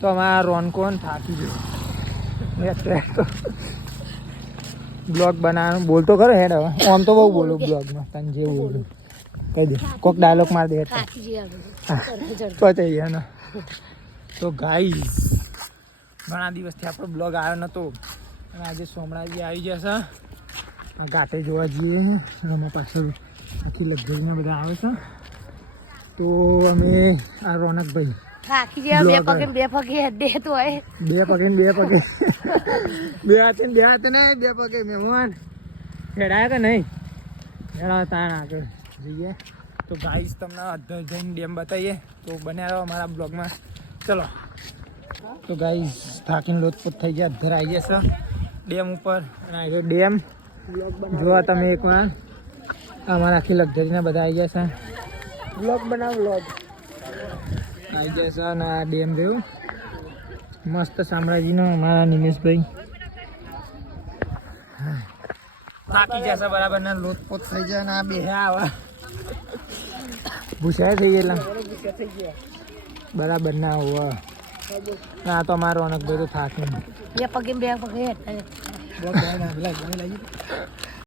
તો અમારા રોનકોન થાકી ગયો બ્લોગ બનાવવાનું બોલતો ખરો હેડ હવે આમ તો બહુ બોલું બ્લોગમાં તને જે બોલું કહી દે કોક ડાયલોગ માર દે તો જઈએ ને તો ગાઈસ ઘણા દિવસથી આપણો બ્લોગ આવ્યો નહોતો અને આજે સોમરાજી આવી જશે આ ઘાટે જોવા જઈએ આમાં પાછળ આખી લગ્નમાં બધા આવે છે તો અમે આ રોનકભાઈ થાકી ગયા બે પગે દે તો હોય બે હાથે ને બે પગે મહેમાન હેડાયા કે નહીં હેડા તાણ આગળ જઈએ તો ગાઈસ તમને અધર જઈને ડેમ બતાવીએ તો બન્યા રહો અમારા બ્લોગમાં ચલો તો ગાઈસ થાકીને લોથપોથ થઈ ગયા અધર આવી જશે ડેમ ઉપર અને આ ડેમ જોવા તમે એકવાર અમારા આખી લક્ઝરીના બધા આવી ગયા છે બ્લોગ બનાવ બ્લોગ આવી ગયા છે અને આ ડેમ રહ્યું મસ્ત શામળાજીનો અમારા નિમેશભાઈ થાકી જશે બરાબર ને લોથપોથ થઈ જાય ને આ બે આવા ભૂસાય થઈ ગયેલા બરાબર ના હોવા ના તો અમારો અનકભાઈ તો થાકે બે પગે